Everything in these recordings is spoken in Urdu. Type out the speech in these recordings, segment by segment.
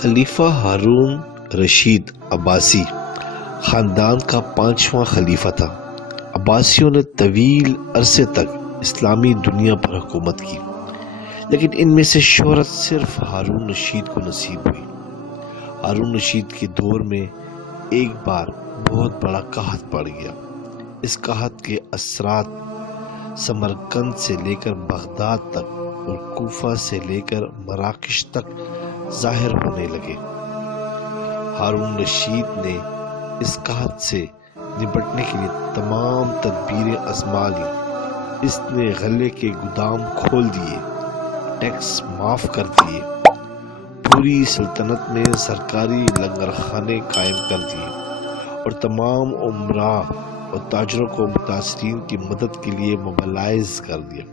خلیفہ ہارون رشید عباسی خاندان کا 5واں خلیفہ تھا۔ عباسیوں نے طویل عرصے تک اسلامی دنیا پر حکومت کی، لیکن ان میں سے شہرت صرف ہارون رشید کو نصیب ہوئی۔ ہارون رشید کے دور میں ایک بار بہت بڑا قحط پڑ گیا۔ اس قحط کے اثرات سمرقند سے لے کر بغداد تک اور کوفہ سے لے کر مراکش تک ظاہر ہونے لگے۔ ہارون رشید نے اس قحط سے نپٹنے کے لیے تمام تدبیریں آزما لیں۔ اس نے غلے کے گودام کھول دیے، ٹیکس معاف کر دیے، پوری سلطنت میں سرکاری لنگر خانے قائم کر دیے اور تمام امراء اور تاجروں کو متاثرین کی مدد کے لیے موبلائز کر دیا۔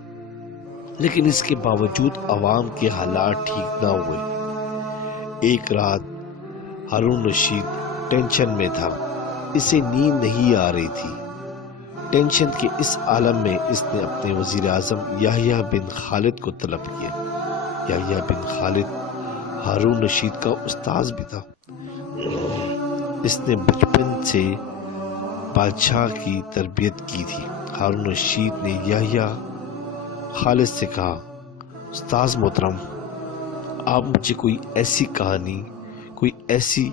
لیکن اس کے باوجود عوام کے حالات ٹھیک نہ ہوئے۔ ایک رات ہارون رشید ٹینشن میں تھا، اسے نیند نہیں آ رہی تھی۔ ٹینشن کے اس عالم میں اس نے اپنے وزیر اعظم یحییٰ بن خالد کو طلب کیا۔ یحییٰ بن خالد ہارون رشید کا استاذ بھی تھا۔ اس نے بچپن سے بادشاہ کی تربیت کی تھی۔ ہارون رشید نے یحییٰ خالد سے کہا، استاذ محترم، آپ مجھے کوئی ایسی کہانی، کوئی ایسی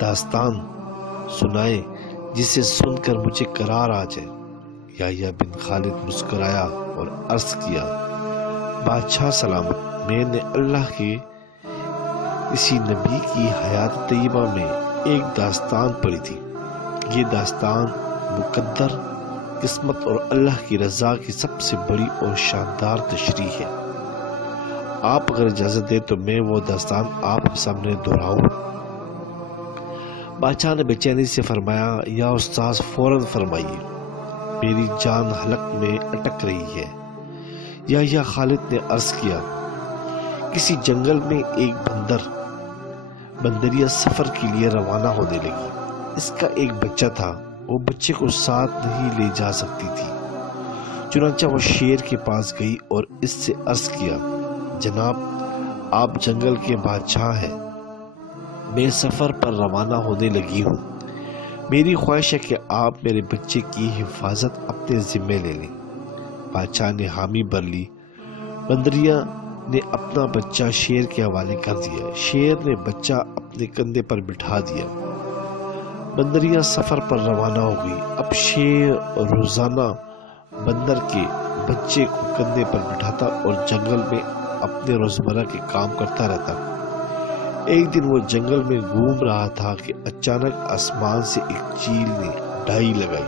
داستان سنائیں جسے سن کر مجھے قرار آ جائے۔ یحییٰ بن خالد مسکرایا اور عرض کیا، بادشاہ سلامت، میں نے اللہ کے کسی نبی کی حیات طیبہ میں ایک داستان پڑھی تھی۔ یہ داستان مقدر، قسمت اور اللہ کی رضا کی سب سے بڑی اور شاندار تشریح ہے۔ آپ اگر اجازت دیں تو میں وہ داستان آپ کے سامنے دہراؤں۔ بادشاہ نے بے چینی سے فرمایا، یا استاذ فوراً فرمائیے، میری جان حلق میں اٹک رہی ہے۔ یحییٰ خالد نے عرض کیا، کسی جنگل میں ایک بندریہ سفر کے لیے روانہ ہونے لگی۔ اس کا ایک بچہ تھا، وہ بچے کو ساتھ نہیں لے جا سکتی تھی۔ چنانچہ وہ شیر کے پاس گئی اور اس سے عرض کیا، جناب، آپ جنگل کے بادشاہ ہیں، میں سفر پر روانہ ہونے لگی ہوں۔ میری خواہش ہے کہ آپ میرے بچے کی حفاظت اپنے ذمے لے لیں۔ بادشاہ نے حامی بھر لی۔ بندریہ نے اپنا بچہ شیر کے حوالے کر دیا۔ شیر نے بچہ اپنے کندھے پر بٹھا دیا۔ بندریہ سفر پر روانہ ہو گئی۔ اب شیر روزانہ بندر کے بچے کو کندھے پر بٹھاتا اور جنگل میں اپنے روزمرہ کے کام کرتا رہتا۔ ایک دن وہ جنگل میں گھوم رہا تھا کہ اچانک آسمان سے ایک چیل نے ڈائی لگائی،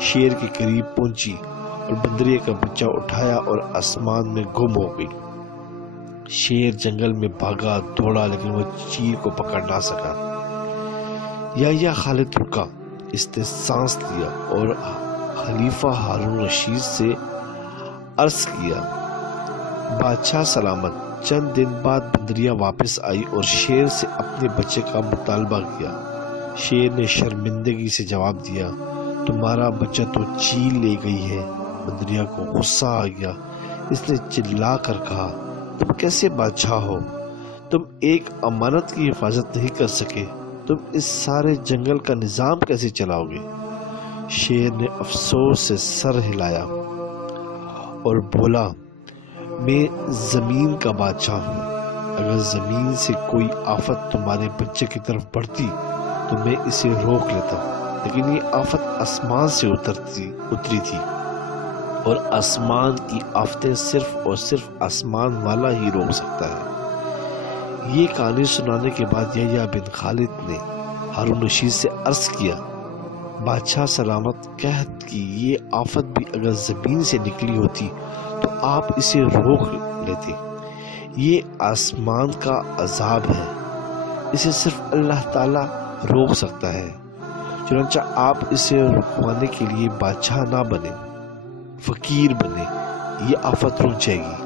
شیر کے قریب پہنچی اور بندریہ کا بچہ اٹھایا اور آسمان میں گم ہو گئی۔ شیر جنگل میں بھاگا دوڑا، لیکن وہ چیل کو پکڑ نہ سکا۔ یحییٰ خالد رکا، اس نے سانس لیا اور خلیفہ ہارون رشید سے عرض کیا، بادشاہ سلامت، چند دن بعد بندریہ واپس آئی اور شیر سے اپنے بچے کا مطالبہ کیا۔ شیر نے شرمندگی سے جواب دیا، تمہارا بچہ تو چیل لے گئی ہے۔ بندریہ کو غصہ آ گیا۔ اس نے چلا کر کہا، تم کیسے بادشاہ ہو؟ تم ایک امانت کی حفاظت نہیں کر سکے، تم اس سارے جنگل کا نظام کیسے چلاؤ گے؟ شیر نے افسوس سے سر ہلایا اور بولا، میں زمین کا بادشاہ ہوں۔ اگر زمین سے کوئی آفت تمہارے بچے کی طرف بڑھتی تو میں اسے روک لیتا، لیکن یہ آفت آسمان سے اتری تھی اور آسمان کی آفتیں صرف اور صرف آسمان والا ہی روک سکتا ہے۔ یہ کہانی سنانے کے بعد یحییٰ بن خالد نے ہارون رشید سے عرض کیا، بادشاہ سلامت، قحط کی یہ آفت بھی اگر زمین سے نکلی ہوتی تو آپ اسے روک لیتے۔ یہ آسمان کا عذاب ہے، اسے صرف اللہ تعالیٰ روک سکتا ہے۔ چنانچہ آپ اسے رکوانے کے لیے بادشاہ نہ بنے، فقیر بنے، یہ آفت رک جائے گی۔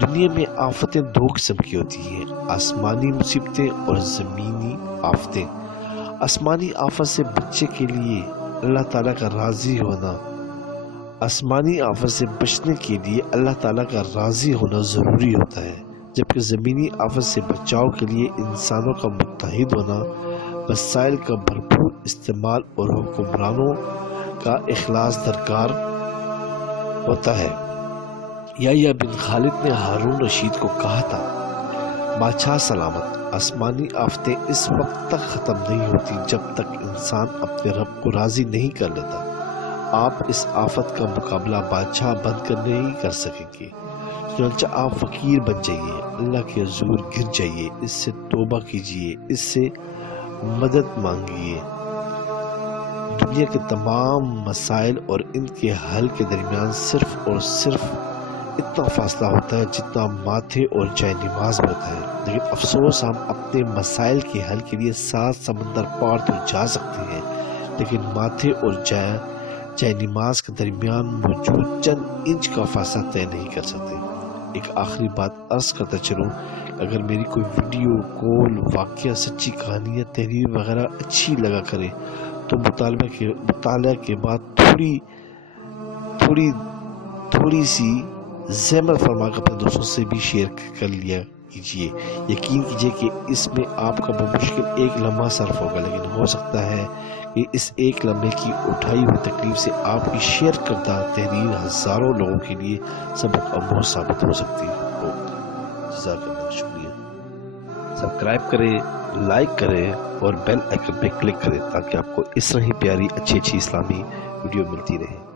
دنیا میں آفتیں دو قسم کی ہوتی ہیں، آسمانی مصیبتیں اور زمینی آفتیں۔ آسمانی آفت سے بچے کے لیے اللہ تعالیٰ کا راضی ہونا، آسمانی آفت سے بچنے کے لیے اللہ تعالیٰ کا راضی ہونا ضروری ہوتا ہے۔ جبکہ زمینی آفت سے بچاؤ کے لیے انسانوں کا متحد ہونا، وسائل کا بھرپور استعمال اور حکمرانوں کا اخلاص درکار ہوتا ہے۔ یحییٰ بن خالد نے ہارون رشید کو کہا تھا، بادشاہ سلامت، آسمانی آفتیں اس وقت تک ختم نہیں ہوتی جب تک انسان اپنے رب کو راضی نہیں کر لیتا۔ آپ اس آفت کا مقابلہ بادشاہ بن کر نہیں کر سکیں گے، چنانچہ آپ فقیر بن جائیے، اللہ کے حضور گر جائیے، اس سے توبہ کیجیے، اس سے مدد مانگیے۔ دنیا کے تمام مسائل اور ان کے حل کے درمیان صرف اور صرف اتنا فاصلہ ہوتا ہے جتنا ماتھے اور جائے نماز میں ہوتا ہے، لیکن افسوس ہم اپنے مسائل کے حل کے لیے 7 سمندر پار تو جا سکتے ہیں، لیکن ماتھے اور جائے نماز کے درمیان موجود چند انچ کا فاصلہ طے نہیں کر سکتے۔ ایک آخری بات عرض کرتا چلوں، اگر میری کوئی ویڈیو، کال، واقعہ، سچی کہانی یا تحریر وغیرہ اچھی لگا کرے تو مطالعہ کے بعد تھوڑی سی زحمت فرما کر اپنے دوستوں سے بھی شیئر کر لیا کیجیے۔ یقین کیجیے کہ اس میں آپ کا بمشکل 1 لمحہ صرف ہوگا، لیکن ہو سکتا ہے کہ اس 1 لمحے کی اٹھائی ہوئی تکلیف سے آپ کی شیئر کردہ تحریر ہزاروں لوگوں کے لیے سبق آموز ثابت ہو سکتی ہو۔ جزاک اللہ، شکریہ۔ سبسکرائب کریں، لائک کریں اور بیل آئیکن پہ کلک کریں تاکہ آپ کو اس طرح ہی پیاری اچھی اسلامی ویڈیو ملتی رہے۔